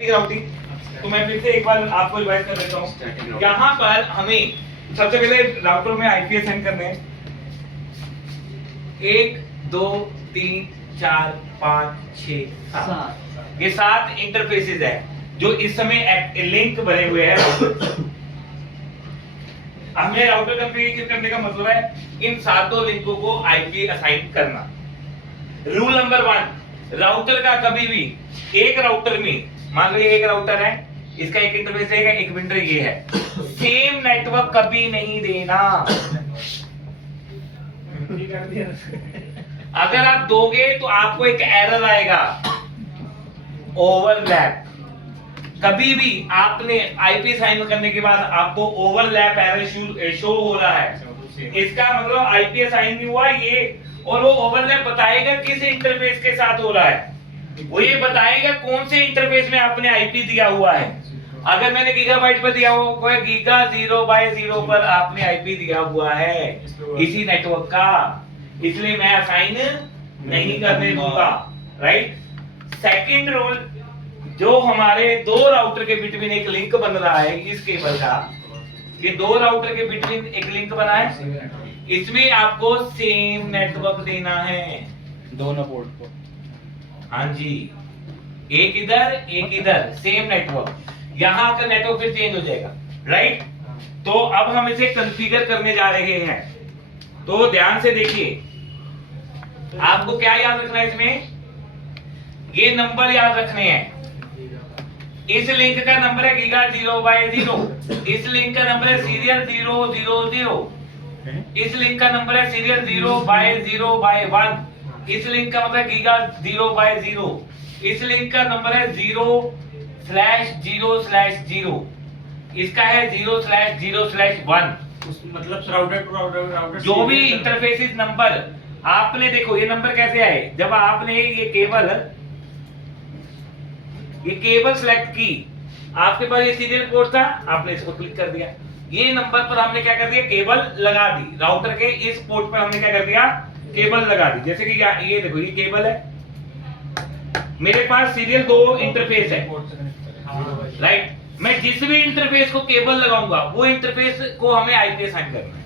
Routing. तो मैं फिर से एक बार आपको रिवाइज कर देता हूँ। यहाँ पर हमें सबसे पहले राउटर में आईपी असाइन करने हैं। 1 2 3 4 5 6 7 ये 7 इंटरफेसेस है जो इस समय लिंक बने हुए हैं। हमें राउटर कॉन्फ़िगर करने का मतलब है इन सातों लिंकों को आईपी असाइन करना। रूल नंबर 1, राउटर का कभी भी एक राउटर में, मान लो ये एक राउटर है, इसका एक इंटरफेस है, एक विंडो ये है, सेम नेटवर्क कभी नहीं देना। अगर आप दोगे तो आपको एक एरर आएगा, ओवरलैप। कभी भी आपने आईपी साइन करने के बाद आपको ओवरलैप एरर शो हो रहा है, इसका मतलब आईपी साइन नहीं हुआ ये, और वो ओवरलैप बताएगा किस इंटरफेस के साथ हो रहा है, वो ये बताएगा कौन से इंटरफेस में आपने आईपी दिया हुआ है। अगर मैंने गीगाबाइट पर दिया हुआ है, गीगा 0/0 पर आपने आईपी दिया हुआ है इसी नेटवर्क का, इसलिए मैं असाइन नहीं करने दूंगा। राइट। सेकंड रूल, जो हमारे दो राउटर के बिटवीन एक लिंक बन रहा है इस केबल का, ये दो राउटर के बिटवीन एक लिंक बना है, इसमें आपको सेम नेटवर्क देना है दोनों पोर्ट को। हाँ जी, एक इधर सेम नेटवर्क। यहाँ का नेटवर्क फिर चेंज हो जाएगा। राइट। तो अब हम इसे कॉन्फ़िगर करने जा रहे हैं, तो ध्यान से देखिए। आपको क्या याद रखना है इसमें, ये नंबर याद रखने हैं। इस लिंक का नंबर है गीगा 0/0, इस लिंक का नंबर है सीरियल 000, इस लिंक का नंबर है सीरियल 0/0/1, इस लिंक का मतलब गीगा 0/0, इस लिंक का नंबर है 0/0/0, इसका है 0/0/1। मतलब राउटर टू राउटर जो भी इंटरफेसिस नंबर आपने, देखो ये नंबर कैसे आए, जब आपने ये केबल सेलेक्ट की, आपके पास ये सीरियल पोर्ट था, आपने इसको क्लिक कर दिया, ये नंबर पर हमने क्या कर दिया, केबल लगा दी। राउटर के इस पोर्ट पर हमने क्या कर दिया, केबल लगा दी। जैसे कि ये देखो, ये केबल है, मेरे पास सीरियल 2 इंटरफेस है। राइट। मैं जिस भी इंटरफेस को केबल लगाऊंगा वो इंटरफेस को हमें आईपी असाइन करना है।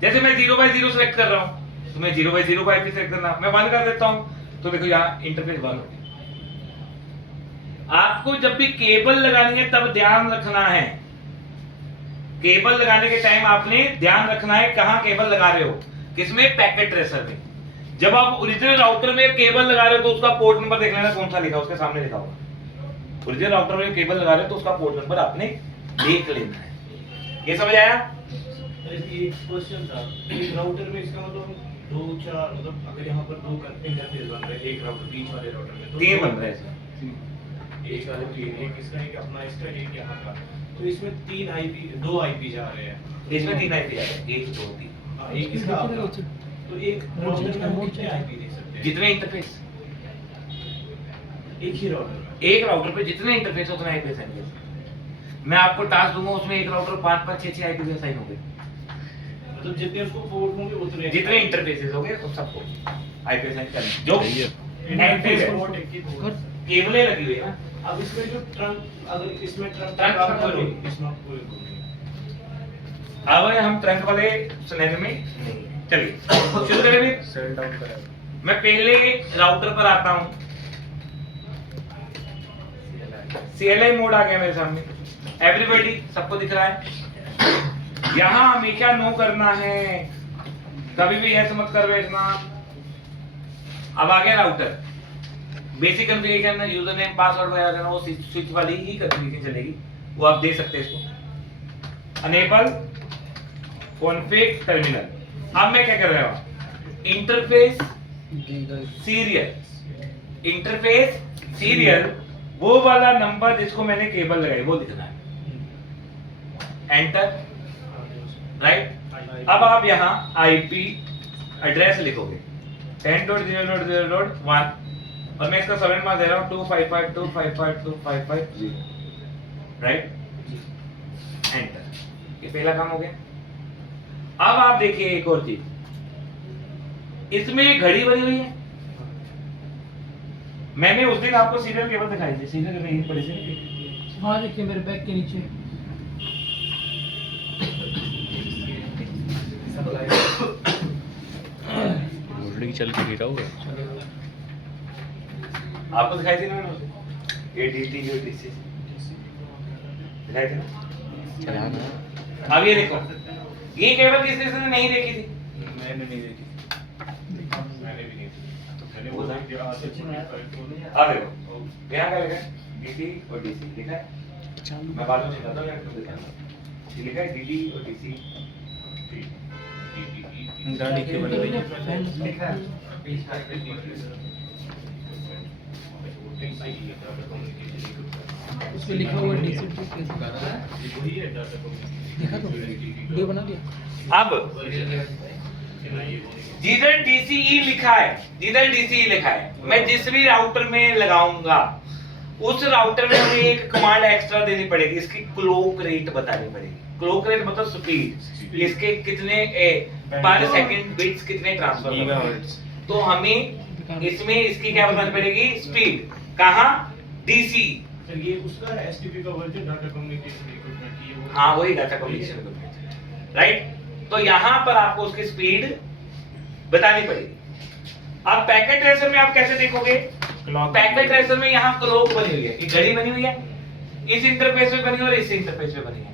जैसे मैं 0/0 सेलेक्ट कर रहा हूं, तो मैं 0/0 को आईपी सेलेक्ट करना, मैं बंद कर देता हूं, तो देखो यहाँ इंटरफेस बंद हो गया। आपको जब भी केबल लगानी है तब ध्यान रखना है, केबल लगाने के टाइम आपने ध्यान रखना है कहां केबल लगा रहे हो, किसमें, पैकेट ट्रेसर में। जब आप ओरिजिनल राउटर में केबल लगा रहे हो तो उसका पोर्ट नंबर देख लेना कौन सा लिखा, उसके सामने लिखा होगा। ओरिजिनल राउटर में केबल लगा रहे हो तो उसका पोर्ट नंबर आपने देख लेना है। ये समझ आया? एक क्वेश्चन था, एक राउटर में इसका मतलब 2-4, मतलब अगर यहाँ पर 2 इंटरफेस बन रहे हैं, एक राउटर बीच वाले राउटर में, तो 3 बन रहे हैं, एक वाले 3, एक इसका, एक अपना इसका, एक यहाँ का, तो इसमें 3 आईपी, 2 आईपी जा रहे हैं, इसमें 3 आईपी जा रहे हैं, 1 2 3। हाँ, एक इसका अपना, तो एक राउटर में हम कितने आईपी दे सकते हैं? जितने इंटरफेस, एक ही राउटर में, एक राउटर पे जितने इंटरफेस उतने आईपी असाइन कर सकते। मैं आपको टास्क दूंगा, उसमें एक राउटर 5-5 6 आईपी भी असाइन हो गए, मतलब जितने उसको पोर्ट होंगे उतने, जितने इंटरफेसेस हो गए उन सबको आईपी असाइन करना। जो इंटरफेस पोर्ट एक ही पोर्ट, केबलें लगी हुई है ना, अब इसमें जो ट्रंक, अगर इसमें ट्रंक ट्रंक काम का करो, कोई- इसमें कोई बोलेंगे। अब हम ट्रंक वाले सिनेरियो में नहीं। चलिए शुरू करें फिर। सेल डाउन करेगा। मैं पहले राउटर पर आता हूं, CLI मोड आ गया मेरे सामने, एवरीबॉडी सबको दिख रहा है। यहां हमेशा नो करना है, कभी भी यस मत कर बैठना। अब आ गया router, basic configuration, user name password वगैरह वो स्विच वाली ही कॉन्फ़िगरेशन चलेगी, वो आप दे सकते हैं इसको। Enable config terminal. अब मैं क्या कर रहा हूं, इंटरफेस सीरियल, वो वाला नंबर जिसको मैंने केबल लगाई वो लिखना है, एंटर। राइट। अब आप यहाँ आईपी एड्रेस लिखोगे 10.0.0.1, और मैं इसका 7 मार्क्स दे रहा हूँ 255.255.255.0। राइट। एंटर। ये पहला काम हो गया। अब आप देखिए एक और चीज, इसमें घड़ी बनी हुई है, मैंने उस दिन आपको सीरियल केबल दिखाई थी, सीरियल केबल यहीं पड़ी थी। वहाँ देखिए मेरे बैग के नीचे। होल्डिंग चल के गिरा हुआ है। आपको दिखाई थी ना मैंने? ये डीटी जो डीसी दिखाई थी ना? चला ना। अब ये देखो, ये केबल किसी ने नहीं देखी थी। मैंने नहीं देखी। मैंने भी नहीं तो मैंने वो बोला था। कि आज से अब देखो, यहाँ क्या लिखा है? डीटी और डीसी लिखा है। मैं बाद में दिखाता हूँ, आपको दिखाता। ये लिखा है डीटी और डीसी। गाड़ी के बन रही लिखा है उस पे लिखा हुआ डीसी देखा तो वीडियो बना दिया। अब जिधर DCE लिखा है, जिधर DCE लिखा है, मैं जिस भी राउटर में लगाऊंगा उस राउटर में हमें एक कमांड एक्स्ट्रा देनी पड़ेगी, इसकी क्लॉक रेट बतानी पड़ेगी। क्लॉक रेट मतलब स्पीड, इसके कितने पर सेकंड बिट्स कितने ट्रांसफर गीगाहर्ट्ज। तो हमें इसमें इसकी क्या बतानी पड़ेगी? स्पीड। कहाँ? DC। सर ये उसका एसटीपी का वर्जन डाटा कम्युनिकेशन इक्विपमेंट की वो हाँ वही डाटा कम्युनिकेशन, राइट। तो यहाँ पर आपको उसकी स्पीड बतानी पड़ेगी। अब पैकेट ट्रेसर में आप कैसे देखोगे? पैकेट ट्रेसर में यहाँ क्लॉक बनी हुई है, एक घड़ी बनी हुई है, इस इंटरफेस में बनी हुई है और इस इंटरफेस में बनी है।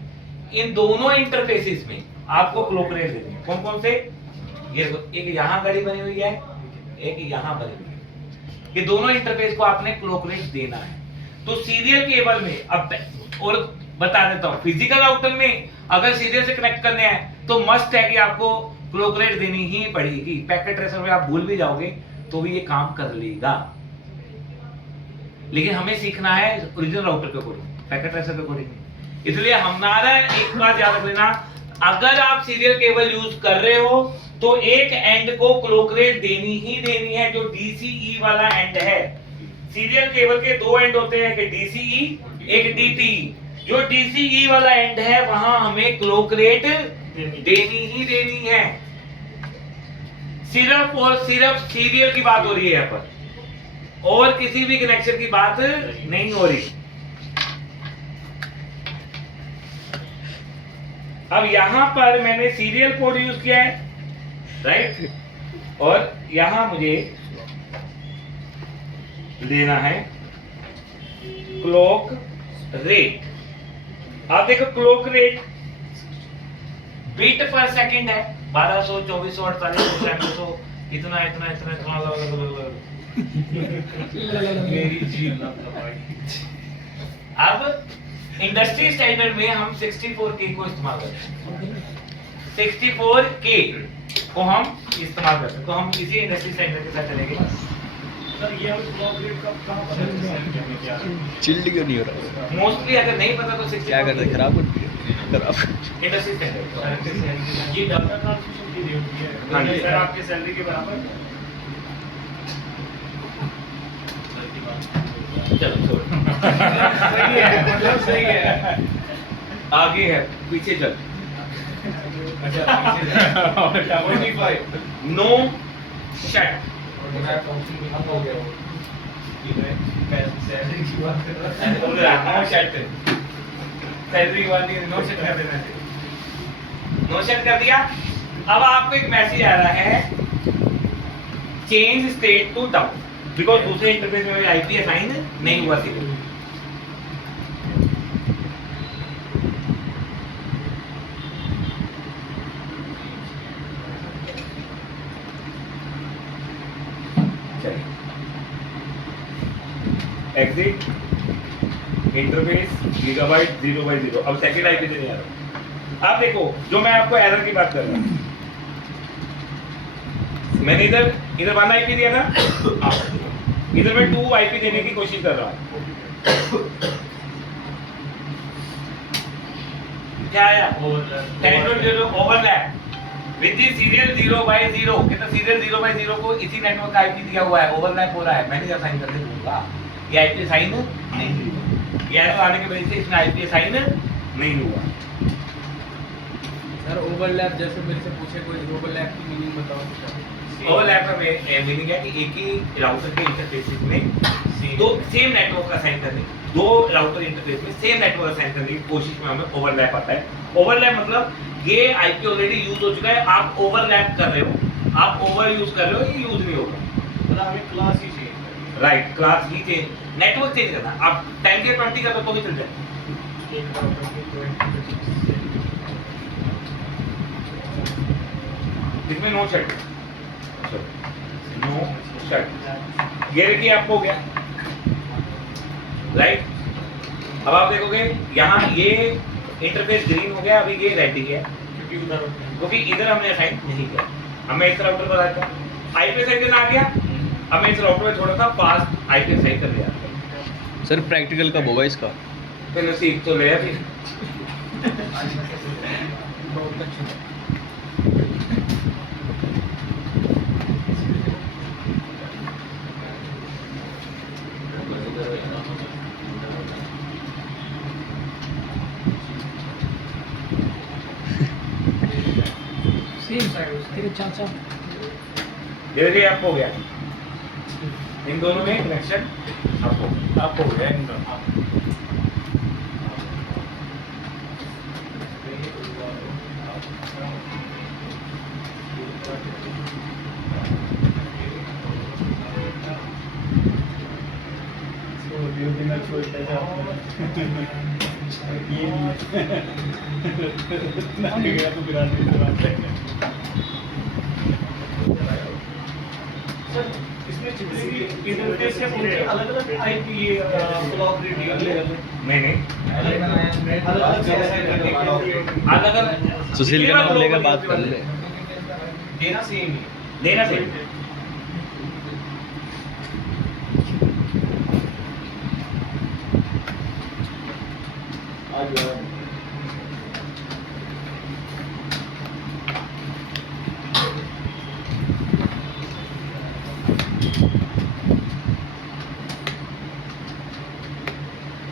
इन दोनों इंटरफेसेस में आपको क्लॉक रेट देनी है। कौन कौन से? ये देखो, एक यहाँ घड़ी बनी हुई है, एक यहाँ बनी हुई है। ये दोनों इंटरफेस को आपने क्लॉक रेट देना है। तो सीरियल केबल में अब और बता देता हूँ, फिजिकल राउटर में अगर सीरियल से कनेक्ट करने हैं तो मस्ट है कि आपको क्लॉक रेट देनी ही पड़ेगी। पैकेट ट्रेसर में आप भूल भी जाओगे तो भी ये काम कर लेगा, लेकिन हमें सीखना है ओरिजिनल राउटर के अकॉर्डिंग, पैकेट ट्रेसर के अकॉर्डिंग नहीं। इसलिए हमारा एक बात याद रख लेना, अगर आप सीरियल केबल यूज कर रहे हो तो एक एंड को क्लॉक रेट देनी ही देनी है, जो DCE वाला एंड है। सीरियल केबल के दो एंड होते हैं, एक DCE एक DTE। जो DCE वाला एंड है वहां हमें क्लॉक रेट देनी ही देनी है। सिर्फ और सिर्फ सीरियल की बात हो रही है यहाँ पर, और किसी भी कनेक्शन की बात नहीं हो रही। अब यहां पर मैंने सीरियल पोर्ट यूज किया है, राइट, और यहां मुझे लेना है क्लॉक रेट। आप देखो क्लॉक रेट बीट पर सेकंड है, 1200 2400 4800 9600 इतना इतना इतना इतना। मेरी जीवन भाई। अब इंडस्ट्री स्टैंडर्ड में हम 64K को इस्तेमाल करते हैं, 64K को हम इस्तेमाल करते हैं। तो हम इसी इंडस्ट्री स्टैंडर्ड के साथ चलेंगे। सर ये हम क्लॉक रेट कब कहां पता चलता है क्या? चिल्ड क्यों नहीं हो रहा? मोस्टली अगर नहीं पता तो 64 क्या करते? खराब होती है। खराब। Industry standard. ये डाटा ट्रांसमिशन की रेट है। हाँ जी। सर आपके सैलरी के बराबर? चलो छोड़। सही है, मतलब सही है। आगे है, पीछे चल। अच्छा पीछे 25 नो शट। सैलरी की बात कर रहा है। नो शट, सैलरी की बात नहीं, नो शट कर देना। नो शट कर दिया। अब आपको एक मैसेज आ रहा है, change state to down, because दूसरे इंटरफेस में आईपी असाइन नहीं हुआ थी। Exit interface gigabyte 0/0। अब सेकंड आईपी देने आ रहा हूं। अब देखो, जो मैं आपको एरर की बात कर रहा हूं, मैंने इधर 1 आईपी दिया था, इधर मैं 2 आईपी देने की कोशिश कर रहा हूं। क्या आया? 10.0 ओवरलैप विद द सीरियल 0/0। कहता सीरियल 0/0 को इसी नेटवर्क का आईपी दिया हुआ है, ओवरलैप हो रहा है। मैंने जब साइन करके दूंगा ये आईपी साइन नहीं हुआ, ये एरर आने की वजह से इसमें आईपी साइन नहीं हुआ। सर ओवरलैप जैसे मेरे से पूछे कोई ओवरलैप की मीनिंग बताओ। ओवरलैप का मीनिंग है कि एक ही राउटर के इंटरफेसेस में तो सेम नेटवर्क असाइन करने दो राउटर इंटरफेस में सेम नेटवर्क असाइन करने की कोशिश में हमें ओवरलैप आता है। ओवरलैप मतलब ये आईपी ऑलरेडी यूज हो चुका है, आप ओवरलैप कर रहे हो, आप ओवर यूज कर रहे हो, ये यूज नहीं होगा। मतलब हमें क्लास ही चेंज करनी राइट, क्लास ही चेंज, नेटवर्क चेंज करना। आप 10 के 20 का तो भी चल जाए। है। एक राउटर की 20 इसमें नो शट, नो शट, ये देखिए आपको हो गया राइट। अब आप देखोगे यहाँ ये इंटरफेस ग्रीन हो गया, अभी ये रेड ही है क्योंकि इधर हमने असाइन नहीं किया। अब मैं इस राउटर पर आता हूँ, आईपी असाइन करना आ गया। अब मैं इस राउटर में थोड़ा सा फास्ट आईपी असाइन कर दिया। सर प्रैक्टिकल कब होगा इसका? पहले सीख तो ले अभी। बहुत अच्छी सेम साइड तेरे चाचा धीरे धीरे आपको हो गया, इन दोनों में कनेक्शन आपको हो गया इन दोनों। इसमें जितने भी इंटरफेस है उनके अलग-अलग आईपी ब्लॉक रेडियो नहीं अलग-अलग जगह करने के लिए अलग अलग सुशील का नाम लेकर बात कर ले। देना सेम ही देना चाहिए।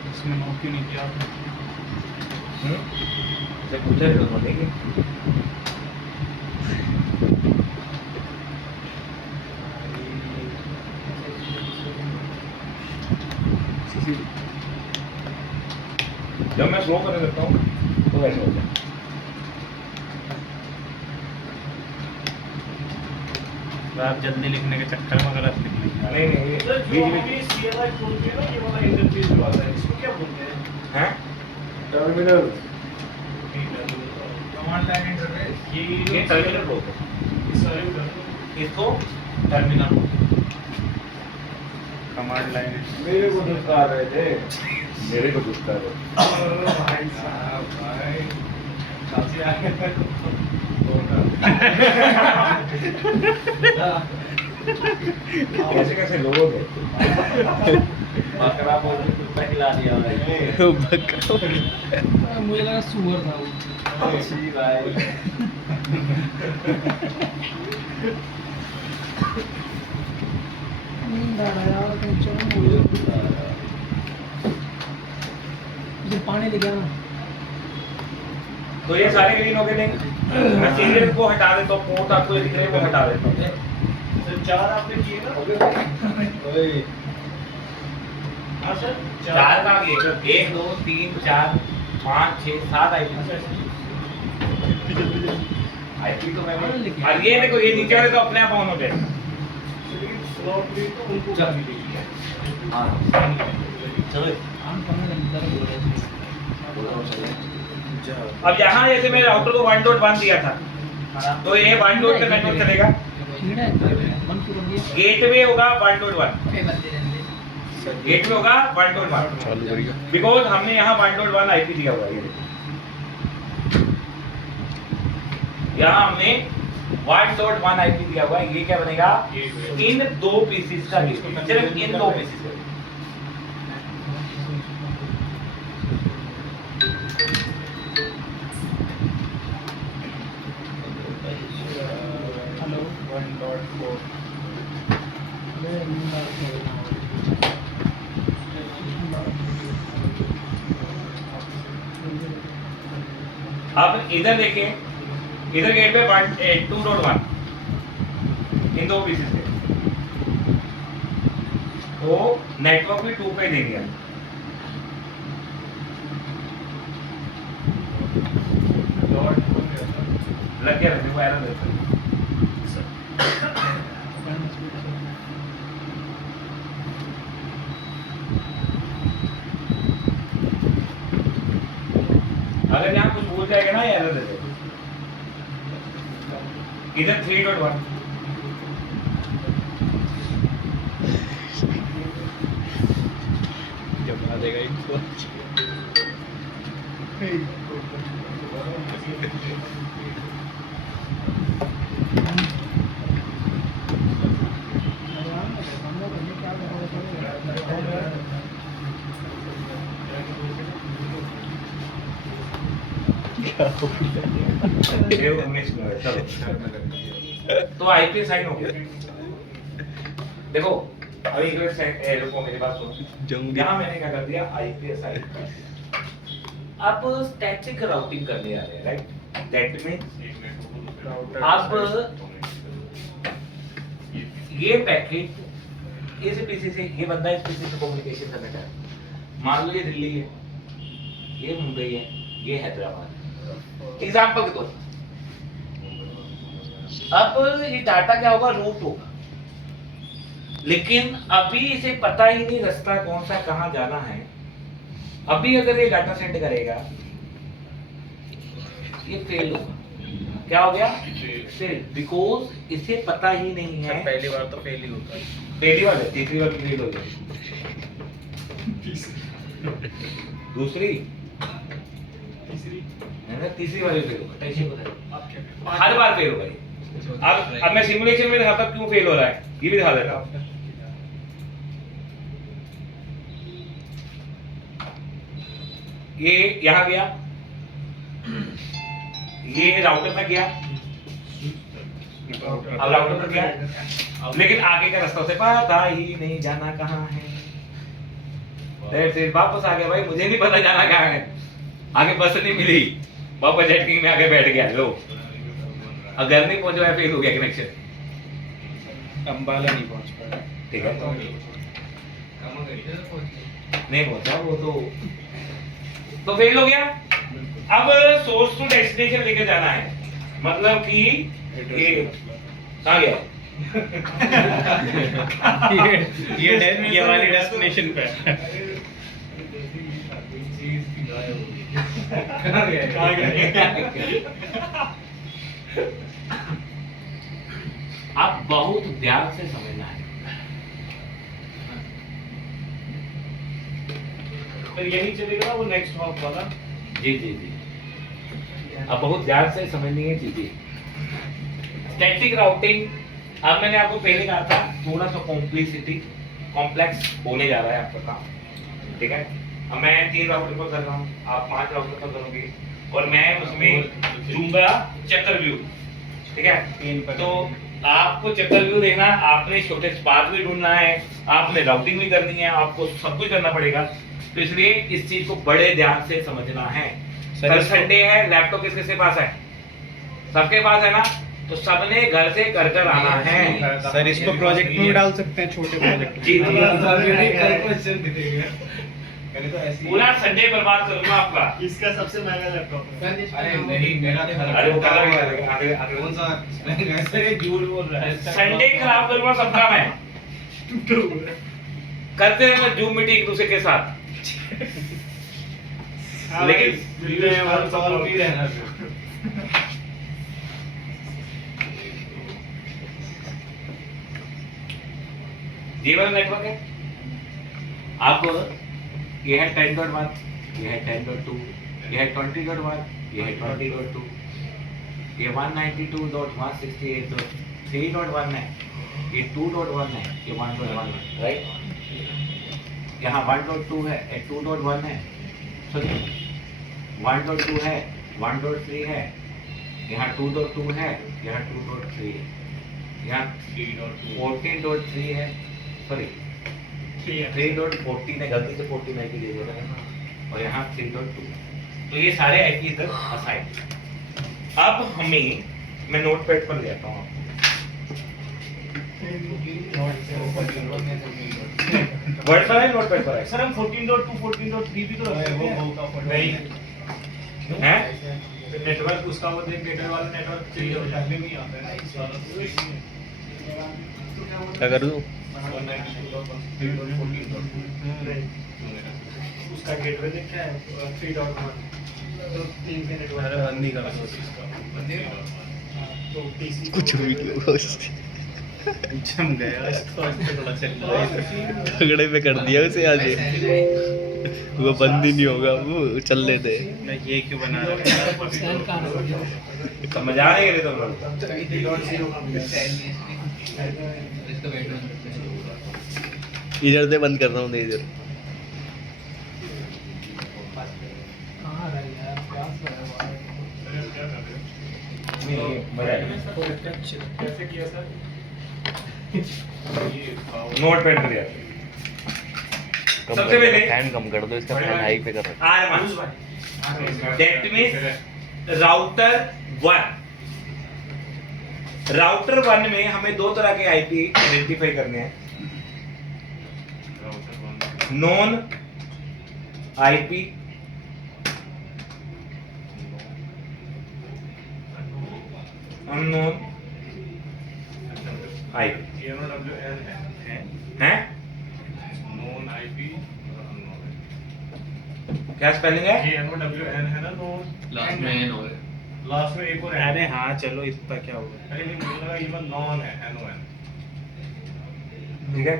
इसमें नो क्यों नहीं किया आपने? से पूछा है तो देखिए जब मैं स्लो करने लगता हूँ तो वैसे होता है। आप जल्दी लिखने के चक्कर में गलत लिख लेंगे। नहीं नहीं सर जो ये हमें सीएलआई खोलते हैं ना ये वाला इंटरफेस जो आता है इसको क्या बोलते हैं? हैं टर्मिनल कमांड लाइन इंटरफेस ये टर्मिनल बोलते हैं, सर्वर इसको टर्मिनल बोलते हैं। कमांड लाइन मेरे को दुष्का रहे थे मेरे को दुखता है। भाई साहब भाई काफी आ कैसे कैसे लोग हैं। बकरा बोल के कुत्ता खिला दिया भाई मुझे लगा सुअर था वो। अच्छी भाई नींद आ रहा है यार, कहीं चलो मुझे पानी लेके आना। तो ये सारे ग्रीन हो गए नहीं, मैं सीरियल को हटा देता हूँ, पोर्ट आपको दिख रहे हैं वो हटा देता हूँ। सर चार आपने किए ना हाँ सर चार का आगे 1 2 3 4 5 6 7 आईपी तो मैं और ये देखो ये नीचे वाले तो अपने आप ऑन हो जाएगा। स्लॉट भी तो उनको जानी देखिए हाँ चलो काम करने लगता है। अब यहाँ जैसे मैं राउटर को 1.1 दिया था तो ये 1 डॉट का नेटवर्क चलेगा, कीड़ा है तो मन को बन गया। गेटवे होगा 1.1, पे बंदे रहने गेटवे होगा 1.1 चालू करिए। बिकॉज हमने यहाँ 1.1 आईपी दिया हुआ है। ये देखो यहाँ हमने 1.1 आईपी दिया हुआ है। ये क्या बनेगा, इन दो पीसीस का गेटवे, सिर्फ इन दो पीसीस का। हेलो 1.4 मैं नींद आ रही है। अब इधर देखिए, इधर गेट पे 2.1 इन दो पीसेस के, तो नेटवर्क भी 2 पे देंगे हम। लग गया देखो एरर देता है। अगर यहाँ कुछ भूल जाएगा ना एरर दे देगा। इधर 3.1 जब आ देगा इनको ये 19 मिनट चलो। तो आईपी साइन हो गया। देखो अभी एक मिनट रुको मेरी बात सुनो। यहाँ मैंने क्या कर दिया आईपी साइन। अब स्टैटिक राउटिंग करने आ रहे हैं राइट। दैट मींस अब ये पैकेट इस पीसी से ये बंदा इस पीसी से कम्युनिकेशन करना चाहता है। मान लो ये दिल्ली है, ये मुंबई है, ये हैदराबाद, एग्जाम्पल के तौर अब ये डाटा क्या होगा रूट होगा, लेकिन अभी इसे पता ही नहीं रास्ता कौन सा कहाँ जाना है। अभी अगर ये डाटा सेंड करेगा ये फेल होगा। क्या हो गया फेल, बिकॉज इसे पता ही नहीं है। पहली बार तो फेल ही होता है। पहली बार है, तीसरी बार फेल हो गई, दूसरी है ना, तीसरी बार फेल होगा। टेंशन बताइए हर बार फेल होगा ये। अब मैं सिमुलेशन में दिखाता क्यों फेल हो रहा है, ये भी दिखा देता हूं। ये यहाँ गया, ये राउटर तक गया, अब राउटर तक गया, लेकिन आगे का रास्ता उसे पता ही नहीं जाना कहाँ है। वापस आ गया भाई, मुझे नहीं पता जाना कहाँ है। आगे बस नहीं मिली, वापस जेटकिंग में आके बैठ गया। लो अगर नहीं पहुंचा फेल हो गया कनेक्शन। अंबाला नहीं पहुंच पाया। ठीक है नहीं पहुंचा वो तो फेल हो गया। अब सोर्स टू डेस्टिनेशन लेके जाना है, मतलब कि ये कहाँ गया ये वाली डेस्टिनेशन पे आप बहुत ध्यान से समझना है। फिर यही चलेगा वो नेक्स्ट हॉप वाला। जी जी जी, अब बहुत ध्यान से समझनी है चीजें। स्टैटिक राउटिंग, अब मैंने आपको पहले कहा था थोड़ा सा कॉम्प्लेक्स होने जा रहा है आपका काम। ठीक है, अब मैं 3 राउटर पर कर रहा हूँ, आप 5 राउटर पर करोगे, और मैं उसमें दूंगा चक्कर व्यू। ठीक है, तो आपको चक्कर व्यू देखना, आपने छोटे स्पाथ भी ढूंढना है, आपने राउटिंग भी करनी है, आपको सब कुछ करना पड़ेगा। तो इसलिए इस चीज को बड़े ध्यान से समझना है। कल संडे है, लैपटॉप किसके पास है? सबके पास है ना, तो सबने घर से कर कर आना है। सर इसको प्रोजेक्ट में डाल सकते हैं, छोटे प्रोजेक्ट जी जी, क्वेश्चन दिखेगा। तो ऐसी पूरा संडे बर्बाद करूंगा आपका। इसका सबसे महंगा लैपटॉप है। अरे नहीं, मेरा अरे वो कलर भी करेगा, आगे आगे कौन सा ऐसे झूठ बोल रहा है। संडे खराब करूंगा सबका मैं। करते हैं मैं जूम मीटिंग एक दूसरे के साथ, लेकिन सॉल्व भी रहना। जीवन नेटवर्क है। आप ये है 10.1, ये है 10.2, ये है 20.1, ये है 20.2, ये 192.168.3.1 है, ये 2.1 है, ये 1.1 है, राइट। यहाँ 1.2 है, ये 2.1 है, सॉरी 1.2 है, 1.3 है, यहाँ 2.2 है, यहाँ 2.3 है, यहाँ 14.3 है, सॉरी 3.14 है, गलती से 14 आईपी दे दिया था, और यहाँ 3.2। तो ये सारे आईपी इधर असाइन। अब हमें, मैं नोटपैड पर ले आता हूँ आपको। वर्ड पर है, नोटपैड पर है? सर हम 14.2 14.3 भी तो रख सकते हैं नहीं हैं? नेटवर्क उसका वो देख गेटवे वाला नेटवर्क चाहिए होता है में नहीं आता है क्या कर दूँ? उसका गेटवे देख क्या है 3.1 तो 3 के नेटवर्क अरे बंद ही कर दो। तो टीसी कुछ वीडियो जम गया इसको थोड़ा चल रहा है। झगड़े पे कर दिया उसे आज वो बंद ही नहीं होगा, वो चलने दे। मैं ये क्यों बना रहा स्टैंड कहाँ है? तो मजा आ रही है तुम लोग? इधर से बंद कर रहा हूँ, इधर कहाँ रह गया यार? क्या कर रहा है? नहीं, मजा आएगा। कैसे किया सर नोटपैड पर यार। सबसे पहले फैन कम कर दो इसका, फैन हाई पे कर रखा R1 that means router 1। Router 1 में हमें दो तरह के आईपी आइडेंटिफाई करने हैं, नॉन आईपी अननोन आईपी हैं? नोन आईपी क्या स्पेलिंग है? JNOWN है ना नोन लास्ट में एन और लास्ट में एक और है। है अरे हाँ चलो, इतना क्या होगा। अरे नहीं मुझे लगा ये नॉन है NON ठीक है,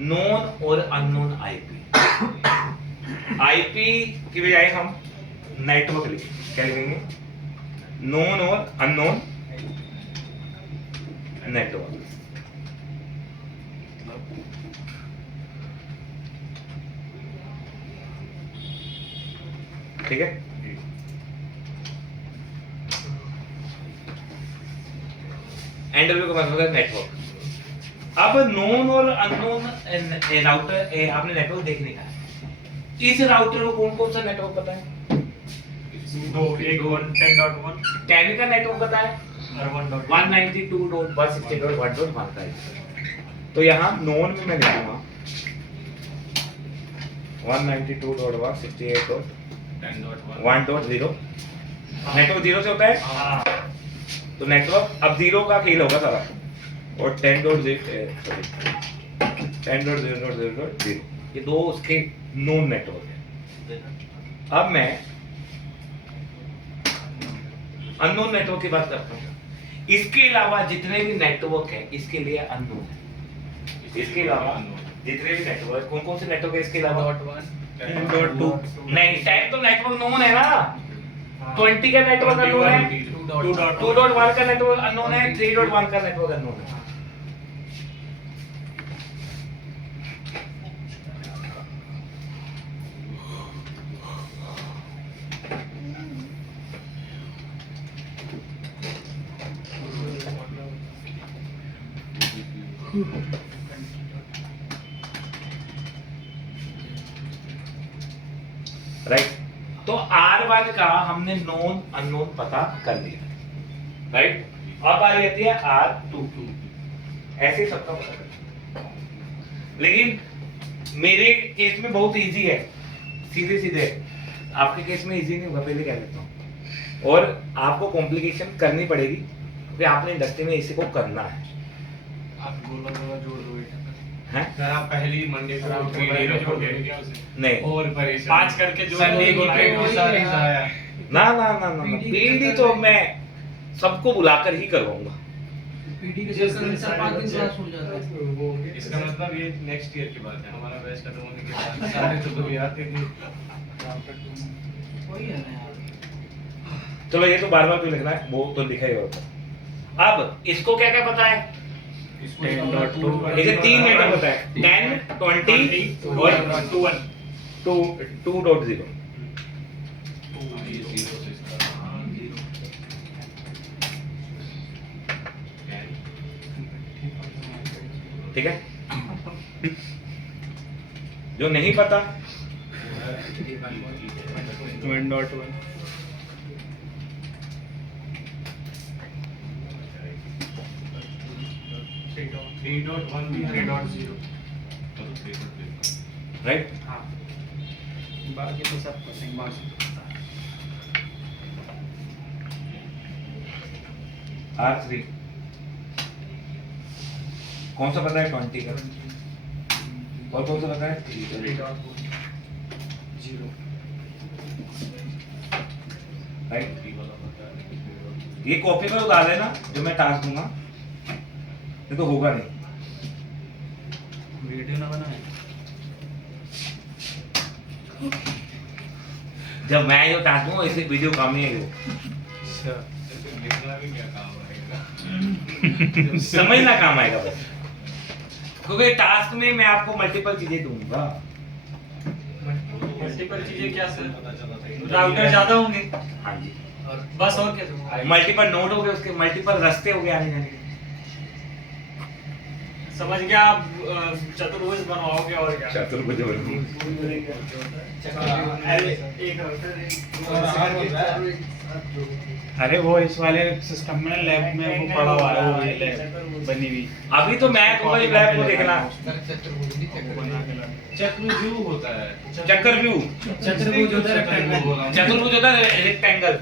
नोन और अननोन आईपी। आईपी की बजाय हम नेटवर्क लिखेंगे। क्या लिखेंगे? नोन और अननोन नेटवर्क। ठीक है, एनडब्ल्यू का मतलब है नेटवर्क। अब नोन और अननोन राउटर आपने नेटवर्क देखने का है। इस राउटर को कौन कौन सा नेटवर्क पता है? दो एक 10.1 10 का नेटवर्क पता है, और 1.1 192.168.1.1 का है। तो यहाँ नोन में मैं लिखूंगा 192.168.1.0। नेटवर्क 0 से होता है, हाँ तो नेटवर्क अब 0 का खेल होगा सारा, और 10.0.0.0 ये दो उसके नोन नेटवर्क है। अब मैं अननोन नेटवर्क की बात करता हूँ। इसके अलावा जितने भी नेटवर्क है इसके लिए अननोन है। इसके अलावा जितने भी नेटवर्क, कौन कौन से नेटवर्क है इसके अलावा? 10.2 नहीं, 10 तो नेटवर्क नोन है ना, 20 का नेटवर्क अननोन है, 2.1 का नेटवर्क अननोन है, 3.1 का नेटवर्क अननोन है। राइट, तो R1 का हमने नोन अननोन पता कर लिया। राइट, अब आ जाती है R2। ऐसे सबका पता कर, लेकिन मेरे केस में बहुत इजी है, सीधे सीधे। आपके केस में इजी नहीं होगा, पहले कह देता हूँ, और आपको कॉम्प्लिकेशन करनी पड़ेगी क्योंकि आपने इंडस्ट्री में इसी को करना है। आप गोला गोला जोड़ दोगे हैं? सर आप पहली मंडे को पीडी में जोड़ दोगे क्या उसे नहीं, और परेशान 5 करके जोड़ संडे दोगे की तो पेड सारी आया ना ना ना ना, पीडी तो मैं सबको बुलाकर ही करवाऊंगा। पीडी के चक्कर में सब 5 दिन क्लास हो जाता है। इसका मतलब ये नेक्स्ट ईयर की बात है, हमारा बैच खत्म होने के बाद सारे तो भी आते थे। वही है ना यार। चलो ये तो बार बार क्यों लिखना है, वो तो लिखा ही होता। अब इसको क्या क्या पता है? 10.2 इसे 3 नेटवर्क पता है, 10, 20 और 2.0। ठीक है, जो नहीं पता 1.1 3.1 3.1 भी 3.0 राइट। हाँ बाकी तो सब कुछ R3 कौन सा पता है 20 का, और कौन सा पता है 3 का, राइट। ये कॉपी पर उतार लेना जो मैं टास्क दूंगा, ये तो होगा नहीं। वीडियो ना बनाए। जब मैं जो टास्क दूंगा इसे वीडियो काम नहीं आएगी, लिखना भी क्या काम आएगा। समझना काम आएगा बस, क्योंकि टास्क में मैं आपको मल्टीपल चीजें दूंगा। मल्टीपल चीजें क्या सर? राउटर ज्यादा होंगे हाँ जी, और बस और क्या दूंगा? मल्टीपल नोड हो गए, उसके मल्टीपल रास्ते हो गए आने जाने के। समझ गया, आप चतुर्भुज बनवाओगे और क्या? चतुर्भुज हो रही। एक राउटर अरे वो इस वाले सिस्टम में लैब में वो पड़ा हुआ है, वो लैब बनी हुई। अभी तो मैं दूंगा ये लैब को देखना। चक्रव्यूह होता है। चक्रव्यूह, चतुर्भुज होता है rectangle। चतुर्भुज होता है रेक्टेंगल।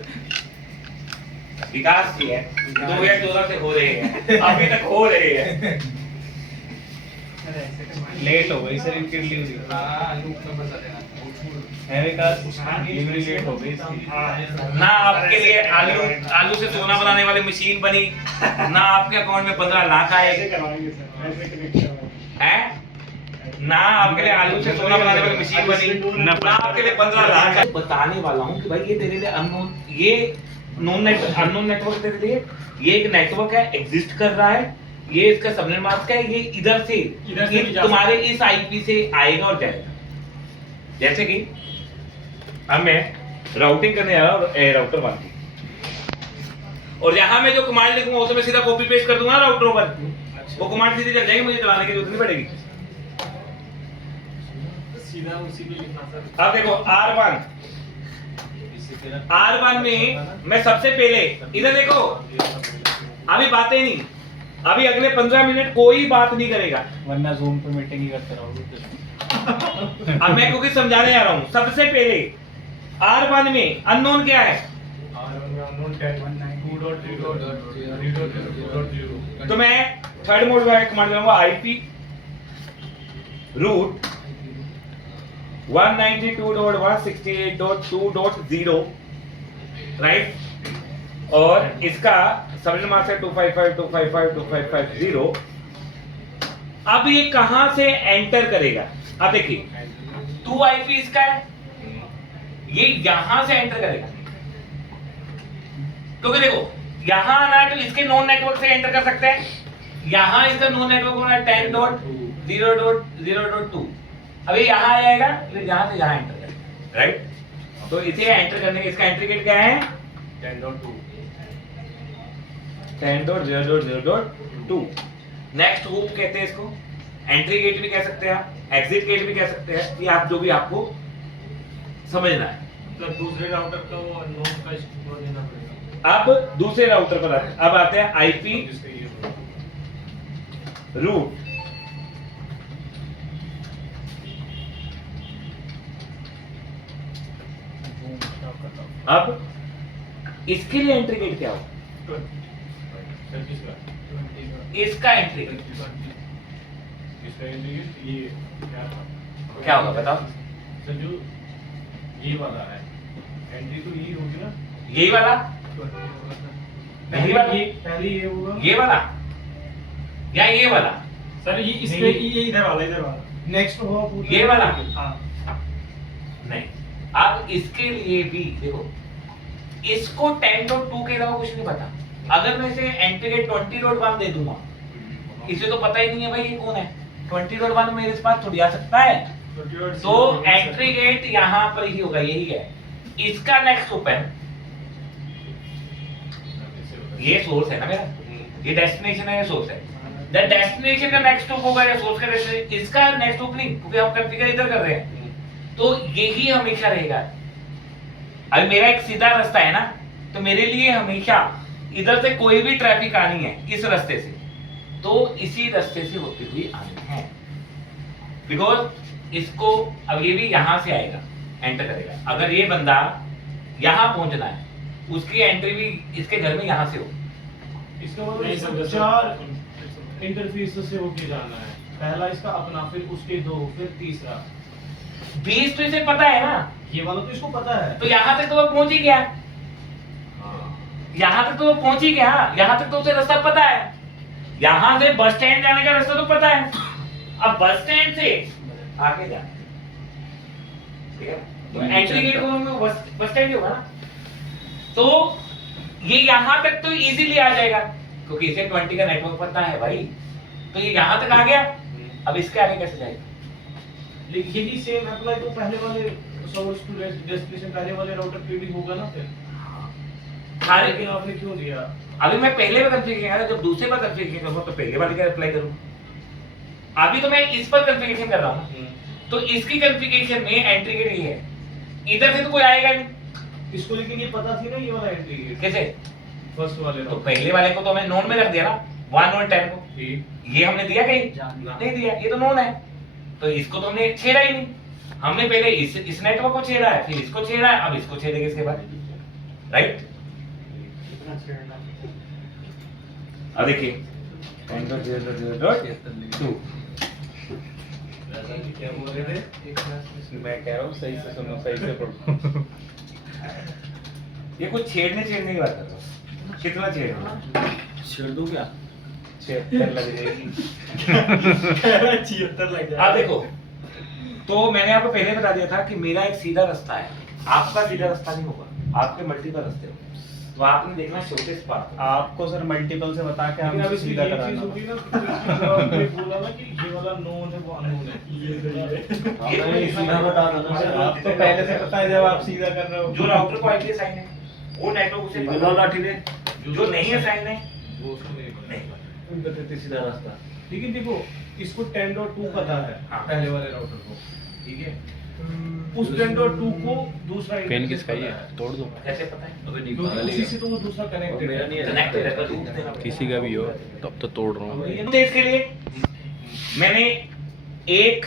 विकास की है 2014 से हो रहे हैं, अभी तक हो रहे हैं। लेट हो गई सर इनकी डिलीवरी। है विकास, डिलीवरी लेट हो गई इसकी। ना आपके लिए आलू से सोना बनाने वाली मशीन बनी, ना आपके अकाउंट में 15 लाख आए हैं, ना आपके लिए आलू से सोना बनाने वाली मशीन बनी, ना आपके लिए 15 लाख आए। बताने वाला हूँ कि भाई ये तेरे लिए अननोन, ये अननोन नेटवर्क तेरे लिए, ये एक नेटवर्क है, एग्जिस्ट कर रहा है, ये इसका सबनेट मास्क है, ये इधर से तुम्हारे इस आईपी से आएगा और जाएगा। जैसे कि अब मैं राउटिंग करने जा रहा हूँ राउटर 1 की, और यहाँ मैं जो कमांड लिखूंगा उसमें सीधा कॉपी पेस्ट कर दूंगा राउटर 1, वो कमांड सीधी चल जाएगी, मुझे चलाने की जरूरत नहीं पड़ेगी। सीधा उसी पे लिखना सर। अब देखो R1 में मैं सबसे पहले इधर देखो, अभी बातें नहीं, अभी अगले 15 मिनट कोई बात नहीं करेगा, वरना जूम पे मीटिंग ही करते रहोगे। अब मैं क्योंकि समझाने जा रहा हूँ। सबसे पहले R1 में अननोन क्या है, तो मैं थर्ड मोड का कमांड करूंगा IP रूट 192.168.2.0, राइट, और इसका सबनेट मास्क है 255.255.255.0। अब ये कहां से एंटर करेगा, अब देखिए 2 IP इसका है, ये यहां से एंटर करेगा, क्योंकि देखो यहां आना है तो इसके नॉन नेटवर्क से एंटर कर सकते हैं, यहां इसका नॉन नेटवर्क होना है 10.0.0.2, अब ये यहां आ जाएगा, फिर यहां से यहां एंटर करेगा, राइट। तो इसे एंटर करने के इसका एंट्री गेट क्या है 10.0.0.2। नेक्स्ट होप कहते हैं इसको, एंट्री गेट भी कह सकते हैं आप, एग्जिट गेट भी कह सकते हैं, ये आप जो भी आपको समझना है। मतलब दूसरे राउटर को अननोन का वो देना पड़ेगा। अब दूसरे राउटर पर आते हैं, अब आते हैं IP रूट अब इसके लिए एंट्री गेट क्या होगा, इसका एंट्री गेट क्या होगा बताओ। सर जो ये वाला है एंट्री तो ये होगी ना, यही वाला, यही वाला, पहले ये होगा, ये वाला या ये वाला, सर ये इस पे ये इधर वाला नेक्स्ट होगा पूरा ये वाला हाँ। नहीं। अब इसके लिए भी देखो, इसको 10.2 के अलावा कुछ नहीं पता। अगर मैं इसे एंट्री गेट 20.1 दे दूंगा, इसे तो पता ही नहीं है भाई ये कौन है, 20.1 मेरे पास थोड़ी आ सकता है, तो एंट्री गेट यहाँ पर ही होगा, यही है इसका नेक्स्ट ओपन। ये सोर्स है ना मेरा, ये डेस्टिनेशन है, ये सोर्स है, द डेस्टिनेशन का नेक्स्ट ओप होगा या सोर्स का डेस्टिनेशन, इसका नेक्स्ट ओपनिंग, क्योंकि हम कॉन्फ़िगर इधर कर रहे हैं, तो यही हमेशा रहेगा। अभी मेरा एक सीधा रास्ता है ना, तो मेरे लिए हमेशा इधर से कोई भी ट्रैफिक आनी है इस रास्ते से, तो इसी रास्ते से होती हुई आनी है, बिकॉज इसको अब ये भी यहाँ से आएगा, एंटर करेगा। अगर ये बंदा यहाँ पहुंचना है, उसकी एंट्री भी इसके घर में यहाँ से हो। इसका मतलब इसको 4 इंटरफेस से होके जाना है। पहला इसका अपना, फिर उसके 2, फिर तीसरा। 20 तो इसे पता है ना, ये वाला तो इसको पता है। तो यहाँ तक तो वो पहुंच ही गया, यहाँ तक तो वो पहुंच ही गया, यहाँ तक तो उसे रास्ता पता है। यहाँ से बस स्टैंड जाने का रास्ता तो पता है। अब बस स्टैंड से आगे जाना, ठीक है, तो एंट्री गेट को बस स्टैंड ही होगा ना, तो ये यहाँ तक तो इजीली आ जाएगा, क्योंकि इसे 20 का नेटवर्क पता है भाई, तो ये यहाँ तक आ गया। अब इसके आगे कैसे जाएगा? लेकिन यही सेम अप्लाई तो पहले वाले सोर्स टू डेस्टिनेशन पहले वाले राउटर पे भी होगा ना फिर। सारे लेकिन आपने क्यों दिया? अभी मैं पहले पर कॉन्फ़िगरेशन कर रहा, जब दूसरे पर कॉन्फ़िगरेशन करूंगा तो पहले वाले का अप्लाई करूं। अभी तो मैं इस पर कॉन्फ़िगरेशन कर रहा हूं, तो इसकी कॉन्फ़िगरेशन में एंट्री गेट ये है, इधर से तो कोई आएगा नहीं। इसको लेकिन ये पता थी ना ये वाला एंट्री गेट कैसे? फर्स्ट वाले तो राउटर। पहले वाले को तो हमें नोन में रख दिया ना, 1 और 10 को। ठीक। ये हमने दिया कहीं? ना। नहीं दिया, ये तो नोन है, तो इसको तो हमने छेड़ा ही नहीं। हमने पहले इस नेटवर्क को छेड़ा है, फिर इसको छेड़ा है, अब इसको छेड़ेंगे इसके बाद, राइट? अब देखिए 10.0.0.2 क्या बोल रहे थे? मैं कह रहा हूँ सही से सुनो, सही से पढ़ो। ये कुछ छेड़ने की बात कर रहा हूँ। कितना छेड़ना? छेड़ दूं क्या? 76 लग जाएगी। 76 लग अब देखो, तो मैंने आपको पहले बता दिया था कि मेरा एक सीधा रास्ता है, आपका सीधा रास्ता नहीं होगा, आपके मल्टीपल रास्ते होंगे। तो आपने देखना शॉर्टेस्ट पाथ। आपको सर मल्टीपल से बता के लेकिन अब हम इसमें सीधा ये चीज कराना। होगी ना कि जो आपने बोला ना कि ये वाला नोन है वो अननोन है। ये ये सीधा बता दो ना सर, आप तो पहले से पता है जब आप सीधा कर रहे हो। जो राउटर को आईपी असाइन है वो नेटवर्क उसे पता है, जो नहीं असाइन है वो उसको नहीं पता। नहीं पता। उनका सीधा रास्ता। लेकिन देखो इसको 10.2 पता है हाँ। पहले वाले राउटर को, ठीक है। उस 10.2 को दूसरा पेन interface किसका ही पता है? तोड़ दो। कैसे पता है? क्योंकि उसी से तो वो दूसरा कनेक्टेड है। कनेक्टेड है, तो दूर देना पड़ेगा। किसी का भी हो तब तो तोड़ रहा हूँ। तो इसके लिए मैंने 1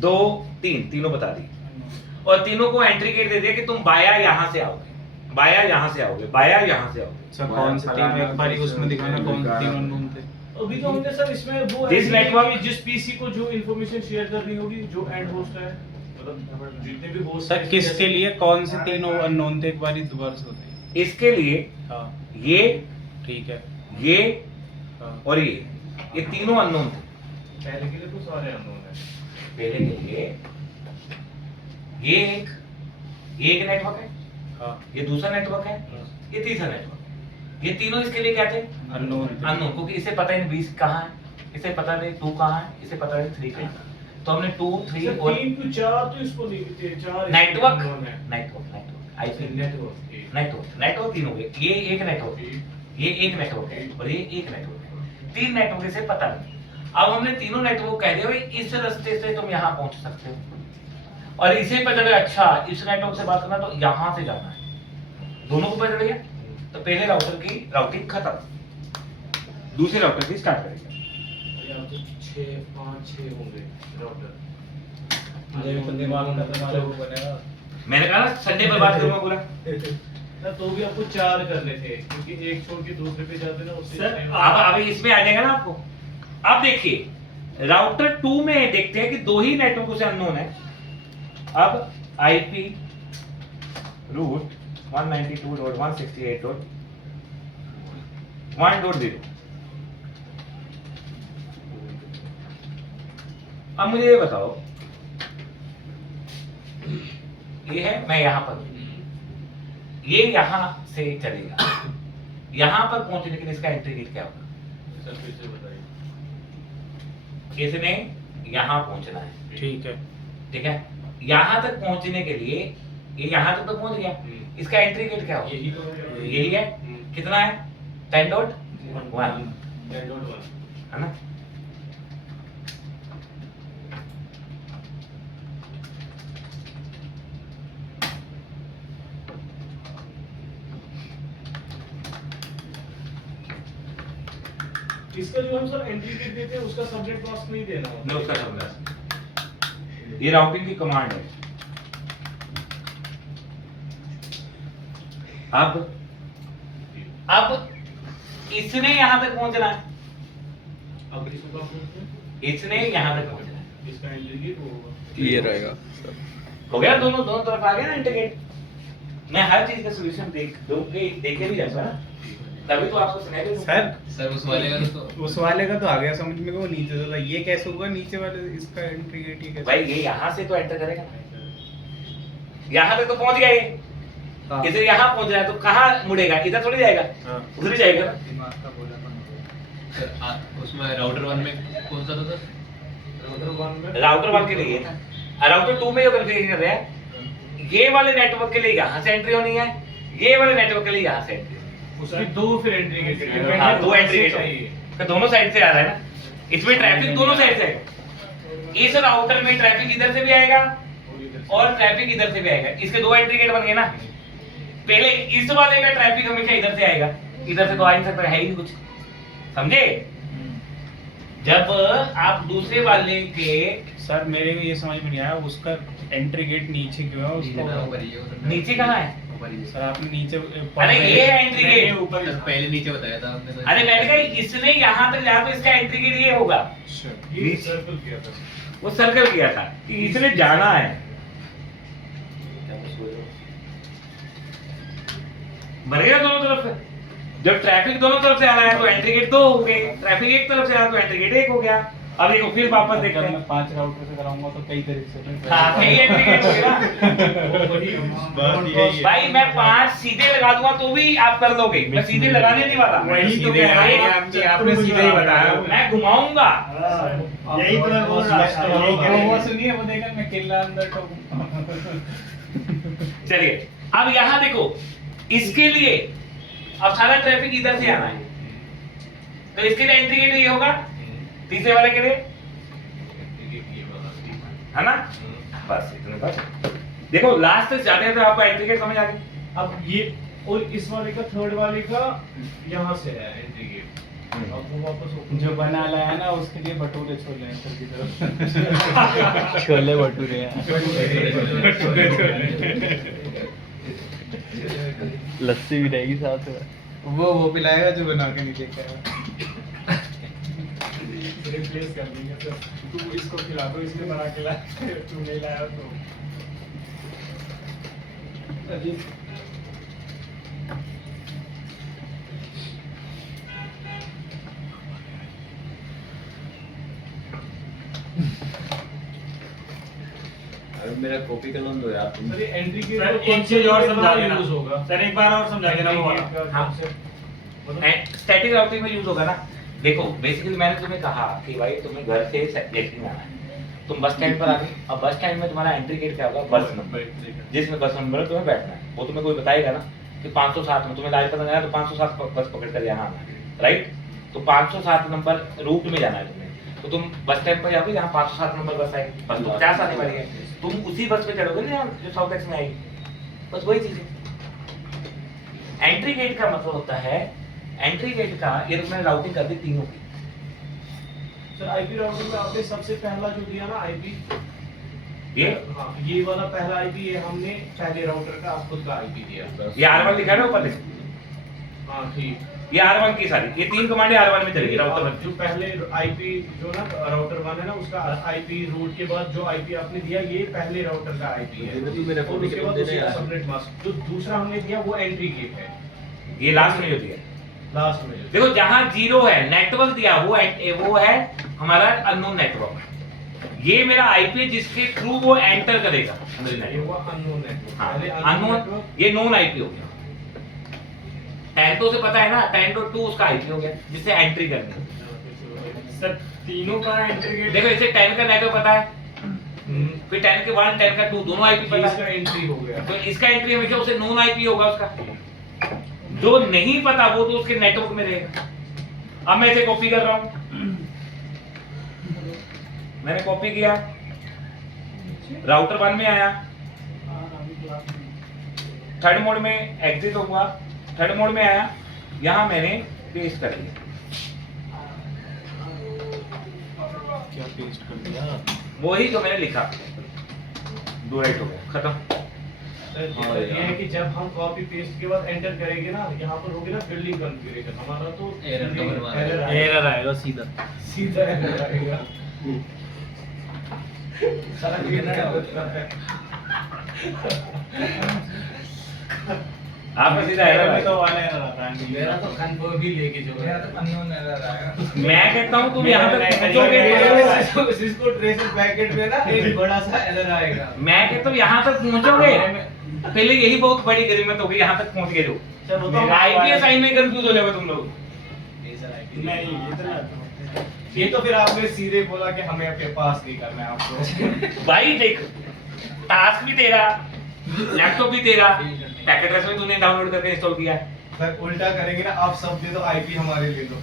2 3 तीनों बता दी, और तीनों को एंट्री गेट दे दिया कि तुम बाया यहाँ से आओगे, बाया यहाँ से आओगे, बाया यहाँ से आओगे। सर कौन से तीन, एक बार उसमें दिखाना कौन से तीन अननोन थे। अभी तो हमने सर इसमें वो This है network- कि जिस पीसी को जो इंफॉर्मेशन शेयर करनी होगी, जो एंड होस्ट है, मतलब जितने भी होस्ट सर किसके लिए कौन से तीनों अननोन थे, एक बार दोबारा से बताइए। इसके लिए हाँ ये ठीक है। ये हाँ और ये तीनों अननोन थे। पहले के लिए तो सारे अननोन है। पहले के लिए ये एक नेटवर्क है, हाँ ये दूसरा नेटवर्क है, ये तीसरा नेटवर्क। ये तीनों इसके लिए क्या थे? अननोन अननोन, क्योंकि इसे पता ही नहीं 20 कहाँ है, इसे पता नहीं 2 कहाँ है, इसे पता नहीं 3 कहाँ है। तो हमने 2 3 सर और 3 क्यों 4 तो इसको नहीं थे, 4 नेटवर्क unknown है। नेटवर्क आईपी नेटवर्क नेटवर्क 3 हो गए। ये एक नेटवर्क है, ये एक नेटवर्क है, और ये एक नेटवर्क है। 3 नेटवर्क इसे पता नहीं। अब हमने तीनों नेटवर्क कह दिया भाई इस रास्ते से तुम यहाँ पहुंच सकते हो, और इसे पता चला अच्छा इस नेटवर्क से बात करना तो यहाँ से जाना है। दोनों को पता चल गया, तो पहले राउटर की राउटिंग खत्म, दूसरे राउटर की स्टार्ट करेंगे। या तो 6 5 6 होंगे राउटर। मुझे तो दिमाग में तुम्हारे वो बनेगा। मैंने कहा ना संडे पर बात करूंगा पूरा। ना तो भी आपको 4 करने थे, क्योंकि एक छोड़ के दूसरे पे जाते ना उससे सर अब अभी इसमें आ जाएगा ना आपको। अब देखिए राउटर 2 में देखते हैं कि 2 ही नेटवर्क से अननोन है। अब आईपी रूट 192.168.1.0। अब मुझे ये बताओ, ये है मैं यहां पर हूं, ये यहां से चलेगा, यहां पर पहुंचने के लिए इसका एंट्री गेट क्या होगा? सर फिर से बताइए। इसने यहां पहुंचना है, ठीक है। ठीक है। यहां तक पहुंचने के लिए ये यहां तक तो पहुंच गया, इसका एंट्री गेट क्या होगा? यही तो यही है। कितना है? 10.1 10.1 है ना। इसका जो हम सर एंट्री गेट देते हैं उसका सबनेट मास्क नहीं देना होता। मैं उसका समझा, ये राउटिंग की कमांड है। अब इसने यहां तक पहुंचना है, अब इसको कब बोलते हैं? इसने यहां तक पहुंचना है। इसका एंट्री गेट वो होगा। ये रहेगा हो गया, दोनों दोनों तरफ आ गया ना इंटीग्रेट। मैं हर चीज का सॉल्यूशन देखे भी जाता ना, तभी तो आपको सिनेरियो सर उस वाले का उस वाले का तो आ गया समझ में, वो नीचे से था, ये कैसे होगा नीचे वाले इसका एंट्री गेट ही कैसे? भाई ये यहाँ से तो एंटर करेगा ना, यहाँ तक तो पहुंच गया ये, हाँ। इसे यहाँ पहुंच रहा है तो कहाँ मुड़ेगा, इधर थोड़ी जाएगा, हाँ। उधर ही जाएगा ना। दिमाग का बोला सर उसमें राउटर 1 में कौन सा था सर? राउटर 1 के लिए ना, राउटर 2 में जो कॉन्फ़िगरेशन कर रहे हैं, ये वाले नेटवर्क के लिए यहाँ से एंट्री होनी है, ये वाले नेटवर्क के लिए यहाँ से एंट्री। उसकी दो फिर एंट्री गेट हाँ, दो एंट्री गेट चाहिए, तो दोनों साइड से आ रहा है ना, इसमें ट्रैफिक दोनों साइड से आएगा। इस राउटर में ट्रैफिक इधर से भी आएगा और ट्रैफिक इधर से भी आएगा, इसके दो एंट्री गेट बन गए ना। पहले इस वाले का ट्रैफिक हमेशा इधर से आएगा, इधर से तो आ ही नहीं सकता, है ही नहीं कुछ, समझे। जब आप दूसरे वाले के, सर मेरे को ये समझ में नहीं आया उसका एंट्री गेट नीचे क्यों है उसको? नीचे कहाँ है? सर आपने नीचे अरे ये है एंट्री गेट, ऊपर पहले नीचे बताया था आपने तो। अरे मैंने कहा इसने यहाँ तक जाना तो इसका एंट्री गेट ये होगा, ये सर्कल किया था। वो सर्कल किया था कि इसने जाना है। बनेगा दोनों तरफ से, जब ट्रैफिक दोनों तरफ से आ रहा है तो एंट्री गेट 2 हो गए, ट्रैफिक एक तरफ से आ रहा है तो एंट्री गेट 1 हो गया। अब देखो फिर वापस देखते जब हैं, मैं 5 राउटर से कराऊंगा तो कई तरीके से हाँ कई एंट्री गेट हो गए ना। बात यही है। भाई मैं 5 सीधे लगा दूंगा तो भी आप कर दोगे, मैं सीधे लगाने नहीं वाला, वही तो कह रहा है, आपने सीधे ही बताया। मैं घुमाऊंगा। यही तो मैं बोल रहा था। वो सुनिए, वो देखा मैं किला अंदर चलिए अब यहाँ देखो, इसके लिए अब सारा ट्रैफिक इधर से आना है, तो इसके लिए एंट्री गेट ये होगा, तीसरे वाले के लिए, है ना। बस इतने बस, देखो लास्ट तक जाते हैं तो आपको एंट्री गेट समझ आ गई। अब ये और इस वाले का थर्ड वाले का यहाँ से है एंट्री गेट। अब वो वापस open जो बना लाया ना उसके लिए भटूरे छोले हैं सर की तरफ। छोले भटूरे हैं, लस्सी भी रहेगी साथ में। वो पिलाएगा जो बना के नहीं देता है। रिप्लेस कर देंगे सर। तू इसको खिला दो, इसने बना के ला, तू नहीं लाया तो। अरे मेरा कॉपी का लोन दो यार तुम। सर ये एंट्री गेट सर, एक चीज और समझा देना। यूज होगा सर एक बार और समझा देना वो वाला। हाँ। स्टैटिक राउटिंग में यूज होगा ना। देखो बेसिकली मैंने तुम्हें कहा कि भाई तुम्हें घर से लेफ्टिंग आना है, तुम बस स्टैंड पर आ गए, अब बस स्टैंड में तुम्हारा एंट्री गेट क्या होगा, बस नंबर, जिसमें बस नंबर तुम्हें बैठना है, वो तुम्हें कोई बताएगा ना कि 507 में तुम्हें लाइन पता नहीं आया तो 507 बस पकड़ कर यहाँ आना है, राइट। तो 507 नंबर रूट में जाना है तुम्हें, तो तुम बस स्टैंड पर जाओगे जहाँ 507 नंबर बस आएगी, बस तो 50 आने वाली है, तुम उसी बस पे चढ़ोगे ना जो साउथ एक्स में आएगी, बस वही चीज है। एंट्री गेट का मतलब होता है, एंट्री गेट का ये मैंने राउटिंग कर दी तीनों की। सर आईपी राउटिंग में आपने सबसे पहला जो दिया ना आईपी, ये हाँ ये वाला पहला आईपी, ये हमने पहले राउटर का खुद का आईपी दिया। ये R1 लिखा है ना ऊपर देखो, हाँ ठीक। ये R1 की सारी, ये 3 कमांडें R1 में चलेगी राउटर में। जो पहले आईपी जो ना राउटर 1 है ना, उसका आईपी रूट के बाद जो आईपी आपने दिया ये पहले राउटर का आईपी है, तो मेरे और उसके बाद उसी का सबनेट मास्क जो दूसरा हमने दिया वो एंट्री गेट है ये लास्ट में जो दिया, लास्ट में। देखो जहां 0 है नेटवर्क दिया वो है हमारा अननोन नेटवर्क, ये मेरा आईपी जिसके थ्रू वो एंटर करेगा मेरे ये नेटवर्क। हुआ अननोन नेटवर्क। हाँ पहले अननोन, ये नोन आईपी हो गया। 10 से पता है ना, 10.2 उसका आईपी हो गया जिससे एंट्री करनी है। सर तीनों का एंट्री गेट। देखो इसे 10 का नेटवर्क पता है, फिर 10 के 1 10 का 2 दोनों आईपी पता इसका है, एंट्री हो गया। तो इसका एंट्री हमेशा उसे नोन आईपी होगा उसका, जो नहीं पता वो तो उसके नेटवर्क में रहेगा। अब मैं इसे कॉपी कर रहा हूं, मैंने कॉपी किया, राउटर 1 में आया, थर्ड मोड में एग्जिट होगा, थर्ड मोड में आया, यहां मैंने पेस्ट कर दिया, क्या पेस्ट कर दिया। वही तो मैंने लिखा, 2 राइट हो गया, खत्म। सर ये है कि जब हम कॉपी पेस्ट के बाद एंटर करेंगे ना, यहाँ पर होगी ना बिल्डिंग कॉन्फ़िगरेशन, हमारा तो Error का बनवाना है। एरर आएगा सीधा। सीधा एरर आएगा। सारा कितना होता है। आपका सीधा एरर तो आएगा। वाला एरर आता है। मेरा तो कन्फर्म भी लेके जो मेरा तो अननोन एरर आएगा। मैं कहता हूँ तुम यहाँ तक मेरा- पहुँचोगे, सिस्को ट्रेसर पैकेट में ना एक बड़ा सा एरर आएगा। मैं कहता हूँ यहाँ तक पहुँचोगे, पहले यही बहुत बड़ी गरीबत होगी, यहाँ तक पहुँच गए जो चलो तो आईपीएस साइन में कंफ्यूज हो जाओगे तुम लोग। नहीं इतना ये तो फिर आपने सीधे बोला कि हमें आपके पास नहीं करना है आपको। भाई देख, टास्क भी तेरा, लैपटॉप भी तेरा, पैकेट रेस में तूने डाउनलोड करके इंस्टॉल किया है। सर उल्टा करेंगे ना, आप सब दे दो, आईपी हमारे ले लो।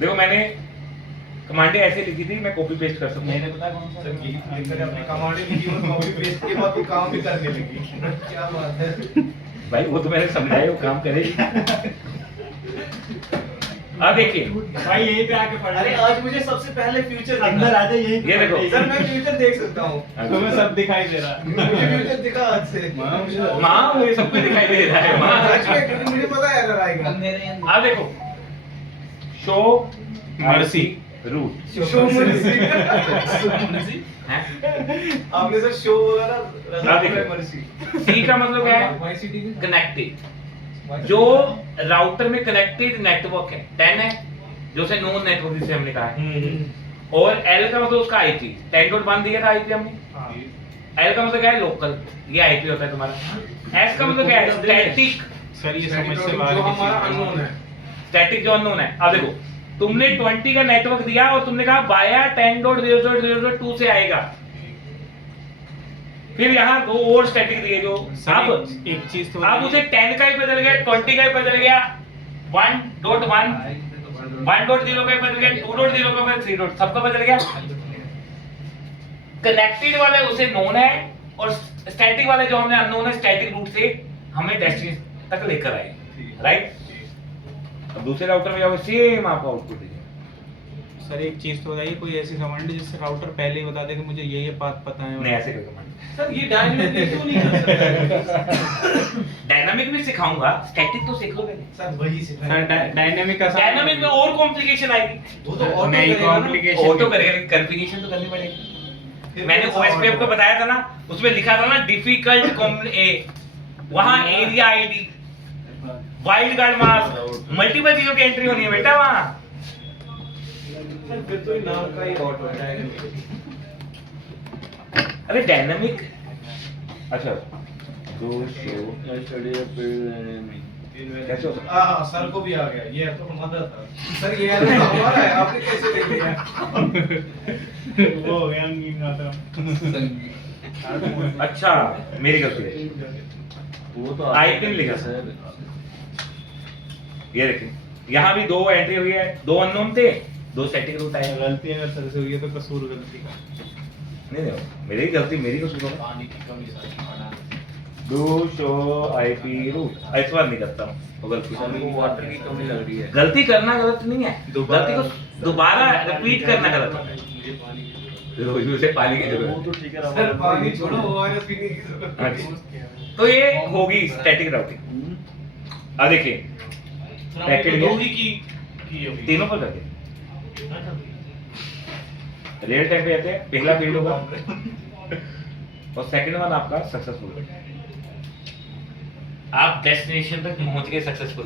देखो मैंने कमांडें ऐसे लिखी थी, मैं कॉपी पेस्ट कर सकूं। मैंने पता कौन सा सर की लिखकर अपनी कमांडें लिखी और कॉपी पेस्ट के बाद वो काम भी करने लगी। क्या बात है। भाई वो तो मैंने समझाया, वो काम करेगी। अब देखिए, भाई यहीं पे आके पढ़ अरे आज मुझे सबसे पहले फ्यूचर अंदर आ जाए यहीं पे ये देखो। पढ़ सर मैं फ्यूचर देख सकता हूँ। तुम्हें सब दिखाई दे रहा है। मुझे फ्यूचर दिखा आज से। माँ मुझे सब कुछ दिखाई दे रहा है माँ। सच में, क्योंकि मुझे पता है एरर आएगा। अब देखो, show mercy route show mercy. है, आपने सर शो बोला ना, हाँ, देखो। मर्सी। सी का मतलब क्या है? कनेक्टेड। जो राउटर में कनेक्टेड नेटवर्क है 10 है, जो से नोन नेटवर्क जिसे हमने कहा है। और एल का मतलब उसका आईपी 10.1 दिया था आईपी हमने। एल का मतलब क्या है? लोकल, ये आईपी होता है तुम्हारा। एस का मतलब क्या है? स्टैटिक। सर ये समझ से जो बाहर की हमारा चीज़ है। अननोन है। स्टैटिक जो अननोन है। अब देखो, तुमने 20 का नेटवर्क दिया और तुमने कहा वाया 10.0.0.2 से आएगा। फिर यहाँ 2 और स्टैटिक दिए जो सर, अब एक चीज तो अब उसे 10 का ही बदल गया, 20 का ही बदल गया, 1.1 1.0 का ही बदल गया, 2.0 का बदल 3. सबका बदल गया। कनेक्टेड वाले उसे नोन है और स्टैटिक वाले जो हमने अननोन है, स्टैटिक रूट से हमें डेस्टिनेशन तक लेकर आए, राइट। अब दूसरे राउटर में जाओ, सेम आपका आउटपुट है। सर एक चीज तो बताइए, कोई ऐसी कमांड जिससे राउटर पहले ही बता दे कि मुझे ये बात पता है। नहीं ऐसे कोई कमांड। सर ये डायनामिक क्यों नहीं कर सकते? डायनामिक भी सिखाऊंगा, स्टैटिक तो सीख लोगे। सर वही सर सिखाएंगे। डायनेमिक का डायनामिक में और कॉम्प्लिकेशन आएगी। वो तो ऑटो नहीं, करेगा ना। complication ऑटो करेगा, कॉन्फ़िगरेशन तो करनी पड़ेगी। फिर मैंने वो ओएसपीएफ को auto- बताया था ना, उसमें लिखा था ना डिफिकल्ट वहां area ID, wild card mask, multiple चीजों की एंट्री होनी है बेटा वहां। सर फिर तो ये नाम का ही ऑटो है, डायनामिक। अरे डायनामिक, अच्छा दो शो कैसे हो सकता हाँ सर को भी आ गया, ये तो हमारा था। सर ये तो हमारा है, आपने कैसे देख लिया? वो हो गया नींद आता। अच्छा मेरी गलती है, वो तो आईपी में लिखा सर। ये देखिए, यहाँ भी 2 एंट्री हुई है, 2 अननोन थे, 2 स्टैटिक रूट आए। गलती अगर सर से हुई है तो कसूर गलती का। नहीं मेरी गलती, मेरी कसूर होगा। पानी की कमी सारी पड़ा। डू शो आईपी रूट इस बार नहीं करता हूँ, वो गलती सर को वाटर की कमी लग रही है। गलती करना गलत नहीं है, दोबारा- गलती को दोबारा रिपीट करना गलत है। मुझे पानी की जरूरत रोज उसे पानी की वो जरूरत तो ठीक है है। सर पानी छोड़ो, ओआरएस पीने की जरूरत है। अच्छा। तो ये होगी स्टैटिक राउटिंग। अब देखिए पैकेट दो गया, ही की होगी। तीनों पर करके रियल टाइम पे आते हैं, पहला फील्ड होगा और सेकंड वन आपका सक्सेसफुल। आप डेस्टिनेशन तक पहुंच गए सक्सेसफुल।